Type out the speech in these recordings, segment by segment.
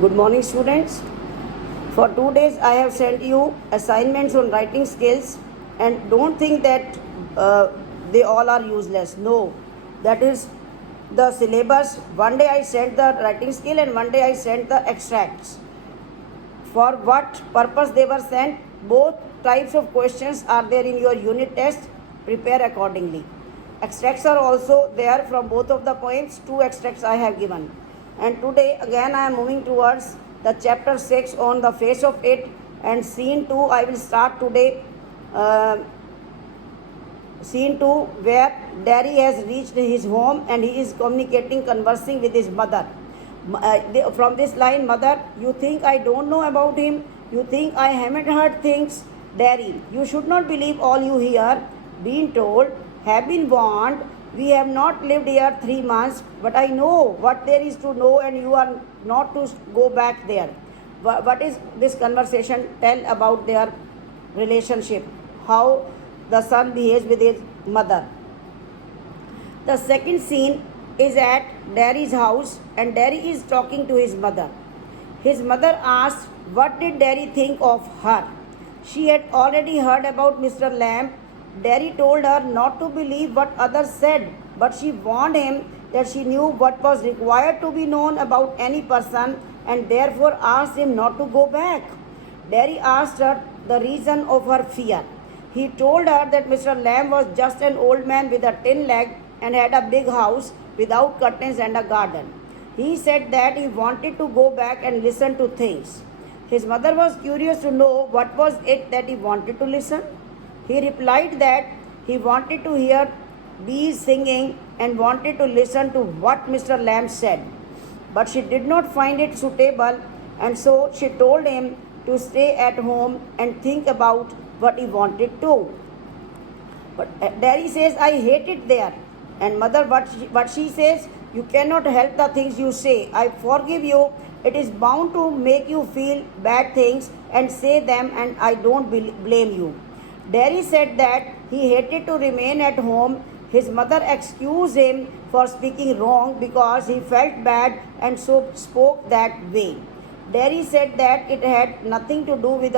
Good morning, students. For 2 days, I have sent you assignments on writing skills, and don't think that they all are useless. No, that is the syllabus. One day I sent the writing skill, and one day I sent the extracts. For what purpose they were sent? Both types of questions are there in your unit test. Prepare accordingly. Extracts are also there from both of the poems. 2 extracts I have given. And today again I am moving towards the chapter 6 on the face of it, and scene 2 I will start today. Scene 2 where Derry has reached his home and he is conversing with his mother. From this line, mother, you think I don't know about him? You think I haven't heard things? Derry, you should not believe all you hear. Been told, have been warned. We have not lived here 3 months, but I know what there is to know, and you are not to go back there. What is this conversation tell about their relationship? How the son behaves with his mother. The second scene is at Derry's house, and Derry is talking to his mother. His mother asks, what did Derry think of her? She had already heard about Mr. Lamb. Derry told her not to believe what others said, but she warned him that she knew what was required to be known about any person, and therefore asked him not to go back. Derry asked her the reason of her fear. He told her that Mr. Lamb was just an old man with a tin leg and had a big house without curtains and a garden. He said that he wanted to go back and listen to things. His mother was curious to know what was it that he wanted to listen. He replied that he wanted to hear bees singing and wanted to listen to what Mr. Lamb said. But she did not find it suitable, and so she told him to stay at home and think about what he wanted to. But Derry says, I hate it there. And mother, what she says, you cannot help the things you say. I forgive you. It is bound to make you feel bad things and say them, and I don't blame you. Derry said that he hated to remain at home. His mother excused him for speaking wrong because he felt bad and so spoke that way. Derry said that it had nothing to do with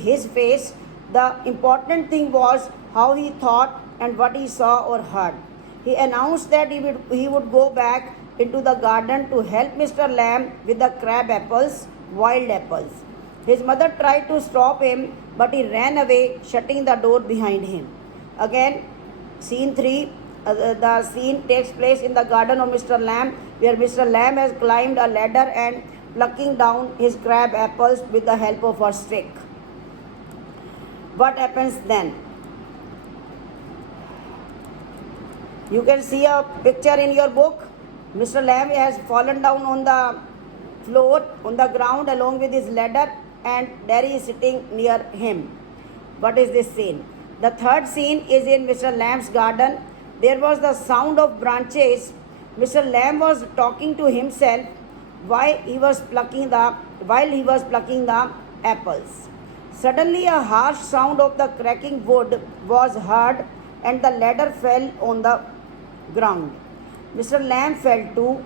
his face. The important thing was how he thought and what he saw or heard. He announced that he would go back into the garden to help Mr. Lamb with the crab apples, wild apples. His mother tried to stop him, but he ran away, shutting the door behind him. Again, scene 3, the scene takes place in the garden of Mr. Lamb, where Mr. Lamb has climbed a ladder and plucking down his crab apples with the help of a stick. What happens then? You can see a picture in your book. Mr. Lamb has fallen down on the floor, on the ground, along with his ladder, and Derry is sitting near him. What is this scene? The third scene is in Mr. Lamb's garden. There was the sound of branches. Mr. Lamb was talking to himself while he was plucking the apples. Suddenly a harsh sound of the cracking wood was heard, and the ladder fell on the ground. Mr. Lamb fell too.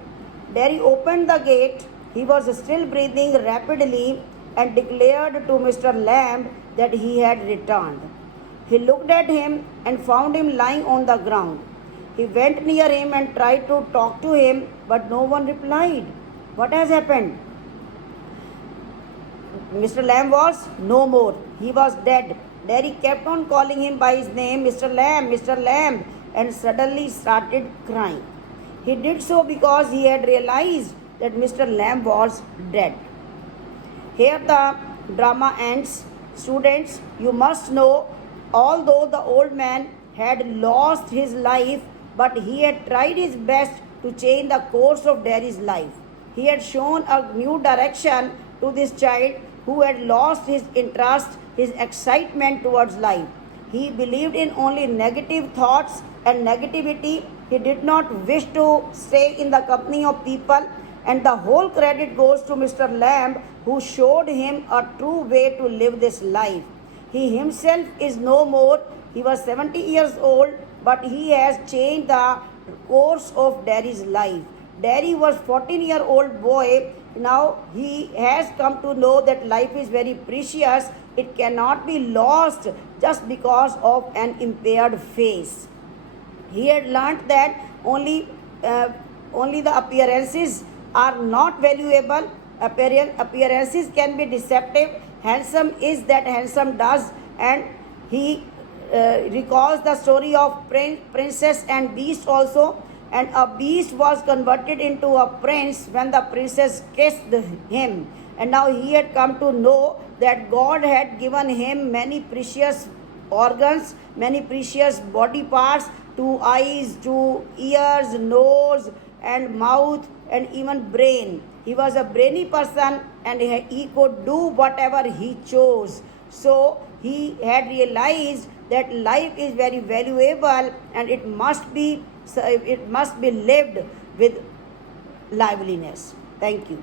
Derry opened the gate. He was still breathing rapidly and declared to Mr. Lamb that he had returned. He looked at him and found him lying on the ground. He went near him and tried to talk to him, but no one replied. What has happened? Mr. Lamb was no more. He was dead. Derry kept on calling him by his name, Mr. Lamb, Mr. Lamb, and suddenly started crying. He did so because he had realized that Mr. Lamb was dead. Here the drama ends. Students, you must know, although the old man had lost his life, but he had tried his best to change the course of Derry's life. He had shown a new direction to this child who had lost his interest, his excitement towards life. He believed in only negative thoughts and negativity. He did not wish to stay in the company of people, and the whole credit goes to Mr. Lamb, who showed him a true way to live this life. He himself is no more. He was 70 years old, but he has changed the course of Derry's life. Derry was 14-year-old boy Now he has come to know that life is very precious. It cannot be lost just because of an impaired face. He had learnt that only the appearances are not valuable. Appearances can be deceptive. Handsome is that handsome does, and he recalls the story of princess and beast also. And a beast was converted into a prince when the princess kissed him. And now he had come to know that God had given him many precious organs, many precious body parts, two eyes, two ears, nose, and mouth, and even brain. He was a brainy person, and he could do whatever he chose. So he had realized that life is very valuable, and it must be lived with liveliness. Thank you.